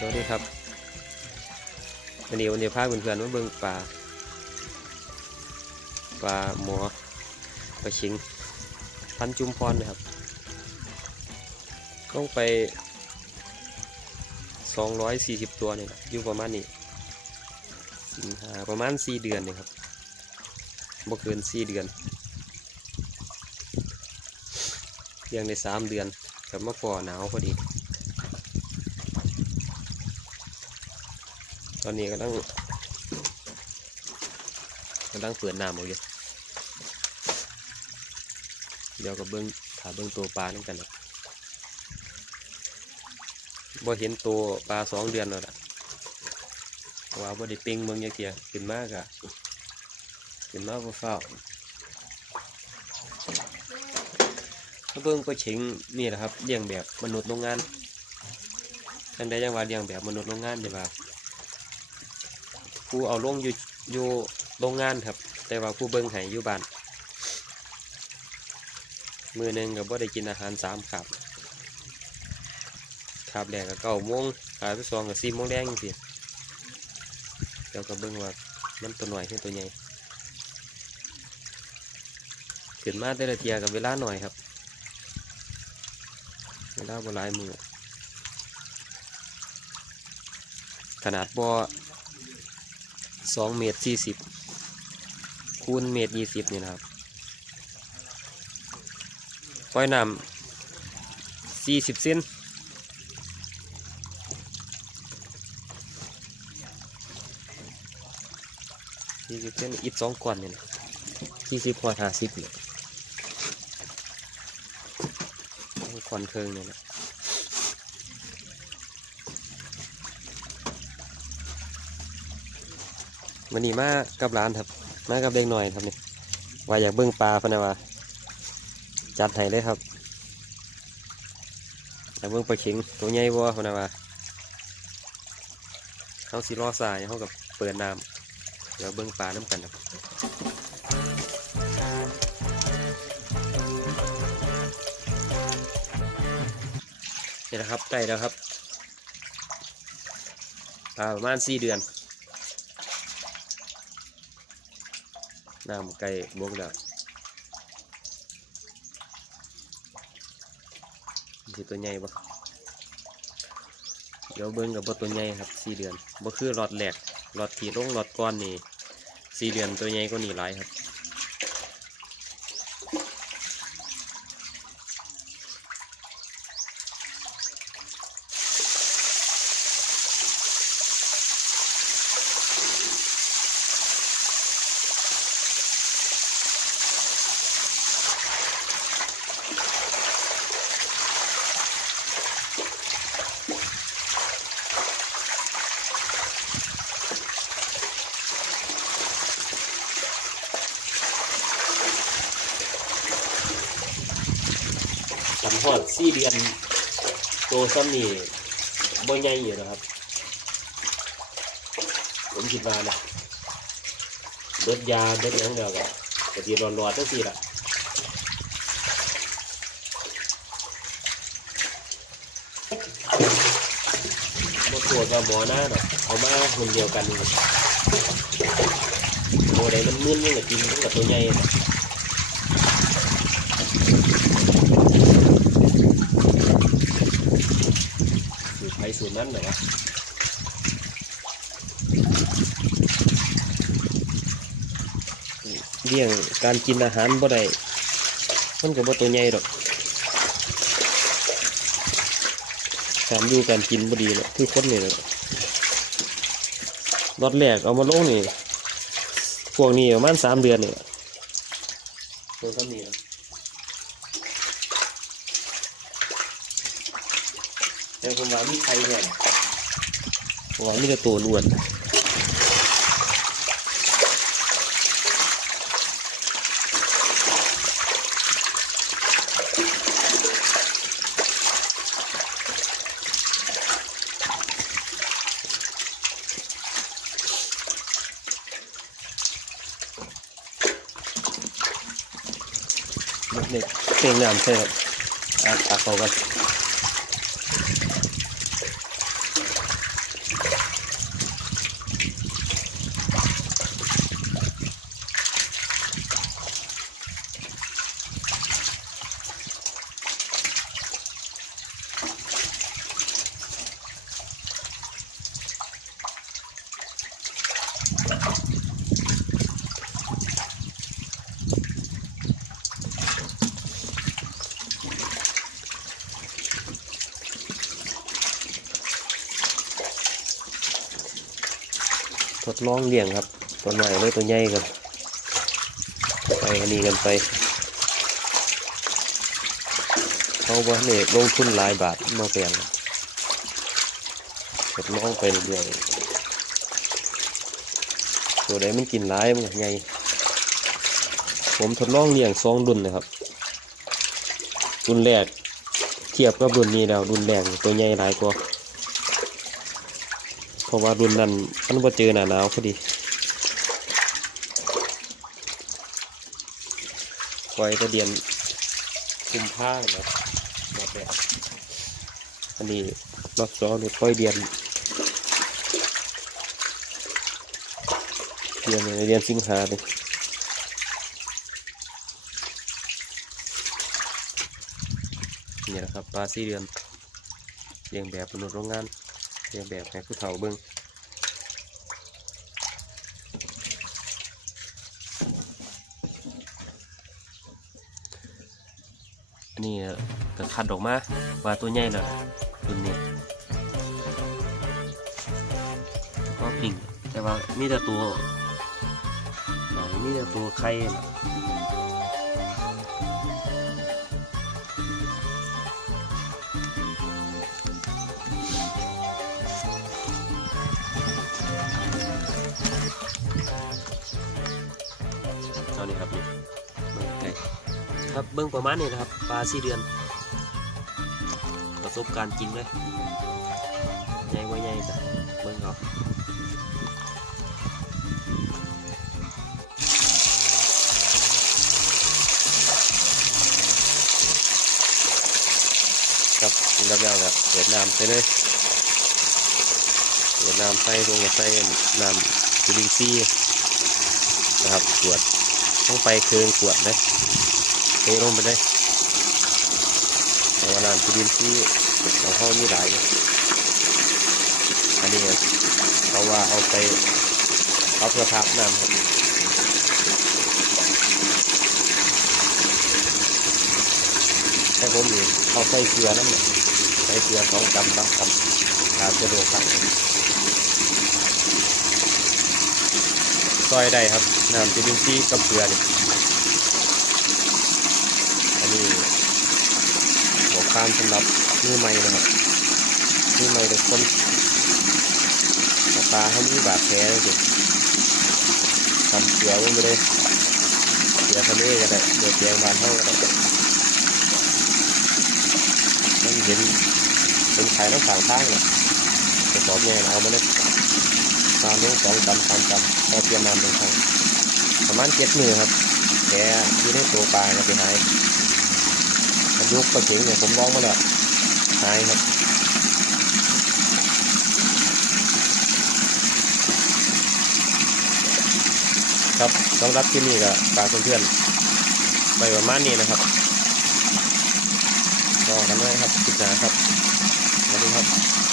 สวัสดีครับวันนี้วันนี้พาเพื่อนๆมาเบิ่งปลาปลาหมอปลาชิงพันจุมพรนะครับลงไป 240 ตัวเนี่ยอยู่ประมาณนี้ประมาณ 4 เดือนเนี่ยครับบ่เกิน 4 เดือนเลี้ยงใน 3 เดือนกับมาฟอหนาวพอดี ตอนนี้กำลังกำลังเปิดน้ำเอาอยู่เดี๋ยวก็เบิ้งถาเบิ้งตัวปลานั่นกันนะบ่เห็นตัวปลาสองเดือนแล้วล่ะเพราว่าบ่ได้เป่งเมืองยาเกียขึ้นมากอะขึ้นมากบ่เฝ้าเบิ้งก็เฉิงนี่แหละครับเลี้ยงแบบมนุษย์โรงงานจังได้ยังว่าเลี้ยงแบบมนุษย์โรงงานเดี๋ยวว่า ผู้เอาลงอยู่อยู่โรงงานครับ แต่ว่าผู้เบิ่งให้อยู่บ้านมือหนึ่งก็บ่ได้กินอาหารสามขับขับแรกก็เก้าโมงขาไปสองก็สี่โมงแดงสิเดี๋ยวก็เบิ่งว่ามันตัวหน่อยขึ้นตัวใหญ่ขึ้นมาแต่ละเทียกับเวลาหน่อยครับ เวลาบ่หลายมือขนาดบ่ สองเมตรสี่สิบคูณเมตรยี่สิบนี่นะครับปล่อยน้ำสี่สิบเซนสี่สิบเซนอีกสองก้อนนี่นะสี่สิบพอห้าสิบเนี่ยก้อนเคิงเนี่ยนะ วันนี้มากับร้านครับ มากับเด็กหน่อยครับนี่ว่าอยากเบิ้งปลาพนะว่าจัดให้เลยครับอยากเบิ้งปลาเข็งตัวใหญ่บัวพนะว่าเขาสิรอสายเขากับเปิดน้ำเดี๋ยวเบิ้งปลาน้ำกันครับนี่นะครับใกล้แล้วครับปลาประมาณสี่เดือน น้ำไก่บวกแล้วสิตัวใหญ่บะเดี๋ยวเบิ้งกับบตัวใหญ่ครับสี่เดือนบ่คือหลอดแหลกหลอดถีลงหลอดก้อนนี่สี่เดือนตัวใหญ่ก็หนีหลายครับ สันหอดสี่เดือนโตซ้ำนี่บ่ใหญ่อยู่นะครับ ผมคิดว่านะเบิดยาเบิดหยังเดียวกันกะทีร้อนๆจังซี่ละบ่ตรวจว่าหมอหน้าดอกเอามาคนเดียวกันนี่โมใดมันมึนนี่ก็กินมันกับตัวใหญ่นะสูตรไปสูตร นั้นเหรอวะเรื่องการกินอาหารบ่ได้มันก็บ่ตัวใหญ่ดอกการอยู่การกินบ่ดีเนาะคือคนนี่แหละรอดแรกเอามาลงนี่ พวกนี้ประมาณสามเดือนนี่แหละตัวซ้ำนี่ แต่ผมว่ามีใครเนี่ยผมว่ามีแต่ตัวล้วนเด็กเก่งน้ำใช่ครับอะตักเอากัน ดลองเลี้ยงครับตัวหน่อยเลยตัวใหญ่กันไปอันนี้กันไปเขาว่าเนี่ยลงทุนหลายบาทมาแปลงทดลองไปเรื่อยตัวใดมันกินหลายมันก็ใหญ่ผมทดลองเลี้ยงสองรุ่นนะครับรุ่นแรกเทียบกับรุ่นนี้แล้วรุ่นแรกตัวใหญ่หลายกว่า เพราะว่ารุ่นนั้นมันบ่เจอหนาหนาวพอดีปล่อยแตะเดียนคุมผ้านะมาแบบอันนี้รอบสองนี่ปล่อยเดียนเดือนในเดือนสิงหาเลยนี่แหละครับปลาสีเดือนเรียงแบบมนุษย์โรงงาน เรียนแบบให้ผู้เฒ่าเบิ่งอันนี้ก็คัดออกมาว่าตัวใหญ่แล้วรุ่นนี้ก็ปิ่งแต่ว่ามีแต่ตัวไหนมีแต่ตัวไข่านี่ครับนี่ไก่ครับเบิ่งประมาณนี้นะครับปลาสี่เดือน ประสบการณ์จริงเลยใหญ่กว่าใหญ่จ้ะเบิ่งเอาครับแล้วก็แบเปิดน้ำใส่เลยเปิดน้ำใส่ลงไปใส่น้ำจุลินทรีย์นะครับขวด ต้องไปเคืองขวดเลยเทลงไปเลยเพราะว่าน้ำจุลินทรีย์ของเขามีหลายอันนี้เขาว่าเอาไปเอาเพื่อพักน้ำครับแต่ผมนี่เอาใส่เกลือนั่นแหละใส่เกลือสองกำสามกำขาดจะโดดครับ ซอยได้ครับน้ำจุลินทรีย์กับเกลือนี่อันนี้หัวข้ามสำหรับมือใหม่นะครับมือใหม่ทุกคนแต่ปลาเขามีบาดแผลเลยทำเสือลงไปเลยเสือทะเลก็ได้เดือดแยงบานเท่าก็ได้ต้องเห็นเป็นไข่ต้องสางข้างเลยจะบอกแง่เอามาเลย ตามลงสองกำสามกำพอเตรียมน้ำลงข้งประมาณเจ็ดมือครับแกอยู่ในตัวปลาก็ไปหายมันยุกปลาเข็งเนี่ยผมลองมาแล้วหายครับครับสำหรับที่นี่ก็ฝากเพื่อนๆไปประมาณนี้นะครับรอกันไว้ครับคลิปหน้าครับ